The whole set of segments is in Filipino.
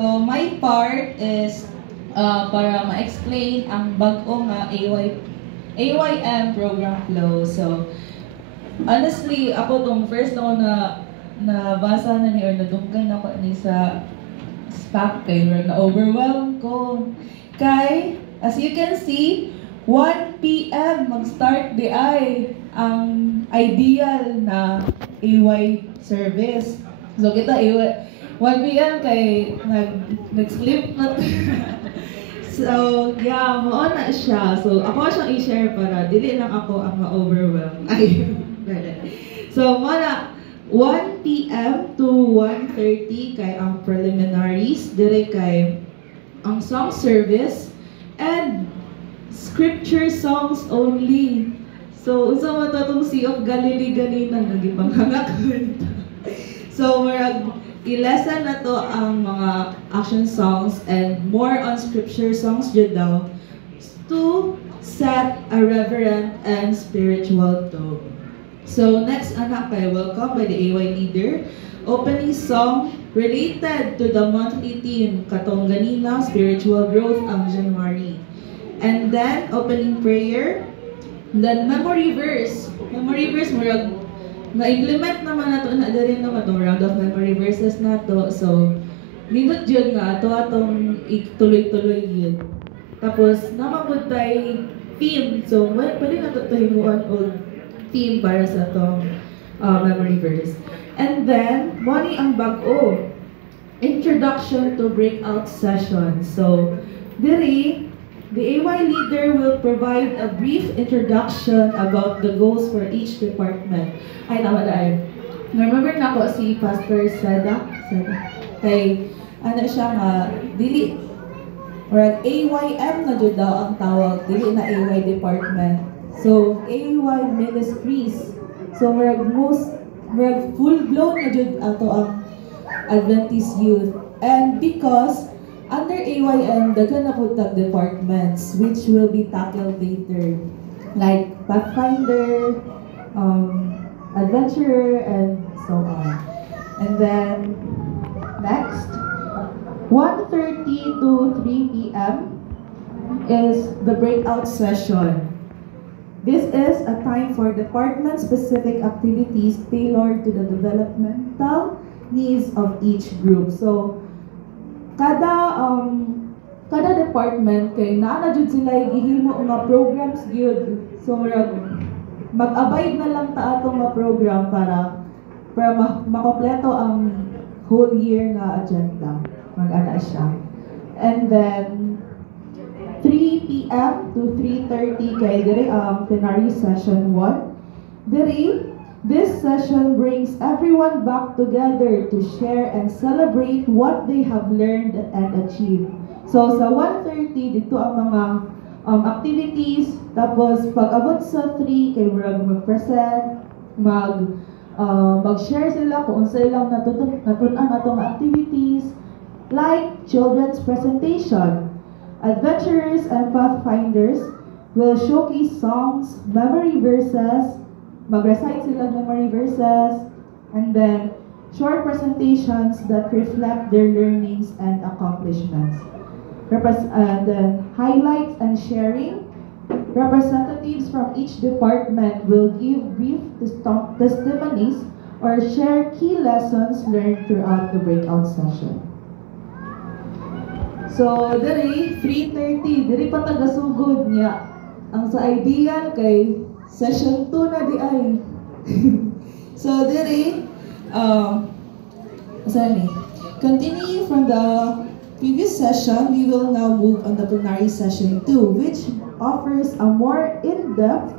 So my part is para ma-explain ang bag-o nga AYM program flow. So honestly, ako tong first ako na nabasa na ni or nadunggan ako ni sa SPAC kay na overwhelmed ko. Kay as you can see, 1 p.m. mag-start di ay ang ideal na AY service. So kita 1 p.m. kay nag-sleep na. So, yeah, mao na siya. So, ako siyang i-share para dili lang ako ang ma-overwhelm. Ay, so, muna 1 p.m. to 1:30 kay ang preliminaries, dire kay ang song service and scripture songs only. So, unsa man to tong Sea of Galilee ganina nagipanghangak. So, i-lesson na to ang mga action songs and more on scripture songs jud daw to set a reverent and spiritual tone. So next anak kay welcome by the AY leader. Opening song related to the monthly theme katong ganina spiritual growth ang January. And then opening prayer, then memory verse. Memory verse murag na-implement naman nato na rin naman itong round of memory verses nato. So, nindot yun nga, ito atong ituloy-tuloy yun. Tapos, namabod tayo theme. So, pwede na ito himuan o theme para sa itong memory verse. And then, money ang bag-o. Introduction to breakout session. So, diri, the AY leader will provide a brief introduction about the goals for each department. Ay, tama dahil. Remember na ako si Pastor Seda? Kay, ano siya nga, dili, or AYM na dyan daw ang tawag, dili na AY department. So, AY ministries. So, merag full-blown na dyan ato ang Adventist youth. And because, under AYM, daghan na po tag departments which will be tackled later. Like Pathfinder, Adventurer, and so on. And then, next, 1:30 to 3 p.m. is the breakout session. This is a time for department-specific activities tailored to the developmental needs of each group. So, kada department kay naa jud sila gihimo nga programs gyud. So mag-abide na lang ta atong mga program para makompleto ang whole year nga agenda. Mag-ana siya. And then 3 p.m. to 3:30 kay dire ang plenary session 1. Dire this session brings everyone back together to share and celebrate what they have learned and achieved. So sa 1:30 dito ang mga activities, tapos pag-abot sa 3 kay mag-present, mag-share sila kung unsa ilang natunan atong activities like children's presentation. Adventurers and Pathfinders will showcase songs, memory verses, mag-recite sila memory verses, and then short presentations that reflect their learnings and accomplishments. And then highlights and sharing. Representatives from each department will give brief testimonies or share key lessons learned throughout the breakout session. So, diri, 3:30, diri pa tagasugod niya. Ang sa ideal kay Session 2 na di ay. So, diri, continuing from the previous session, we will now move on the plenary session 2, which offers a more in-depth,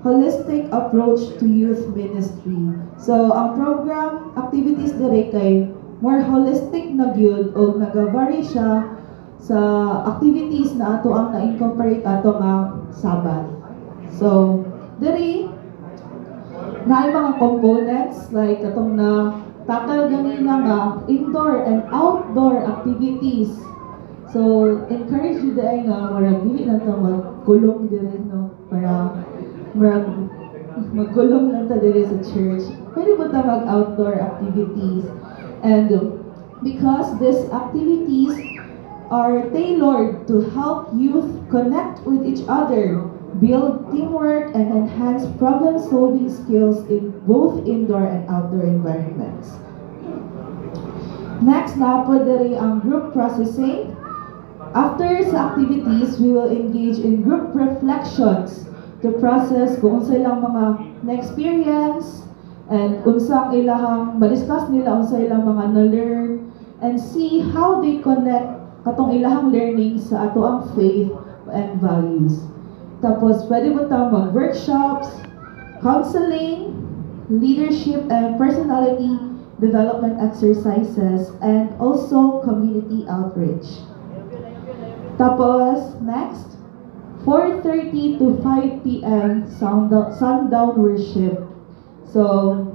holistic approach to youth ministry. So, ang program activities diri kay more holistic na gyud o nagavary siya sa activities na ato ang na-incorporate ato nga Sabbath. So, diri na mga components like atong na tackle ganina nga indoor and outdoor activities. So, encourage you dahil nga marag dili na ito magkulong diri no para magkulong lang ta diri sa church. Pwede ba ta mag-outdoor activities and because these activities are tailored to help youth connect with each other, build teamwork, and enhance problem-solving skills in both indoor and outdoor environments. Next na po diri ang group processing. After sa activities, we will engage in group reflections to process kung unsa ilang mga na-experience and unsang ilahang ma-discuss nila unsa ilang mga na-learn and see how they connect katong ilahang learning sa ato ang faith and values. Tapos pwede mo tang mag-workshops, counseling, leadership and personality development exercises, and also community outreach. Tapos, next, 4:30 to 5 p.m. Sundown worship. So,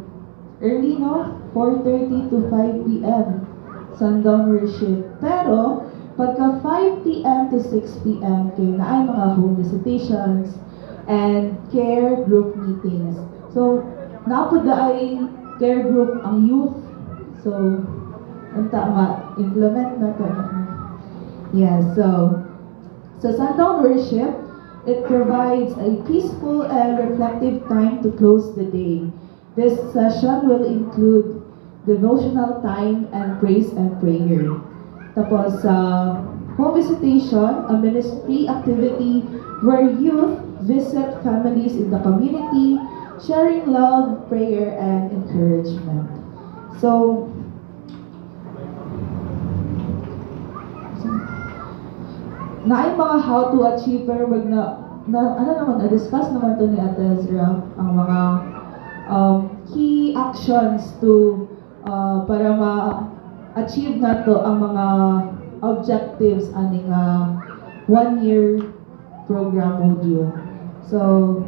early no? 4:30 to 5 p.m. Sundown worship. Pero, pagka 5 p.m. to 6 p.m. kay na ay mga home visitations and care group meetings. So, napod ay care group ang youth. So, unta ma-implement na to. Yeah, so sundown worship, it provides a peaceful and reflective time to close the day. This session will include devotional time and praise and prayer. Tapos, home visitation, a ministry activity where youth visit families in the community, sharing love, prayer, and encouragement. So, naay mga how to achieve pero wag ano naman na-discuss naman to ni Ate Ezra ang mga key actions to para ma-achieve na to ang mga objectives aning 1-year program module. So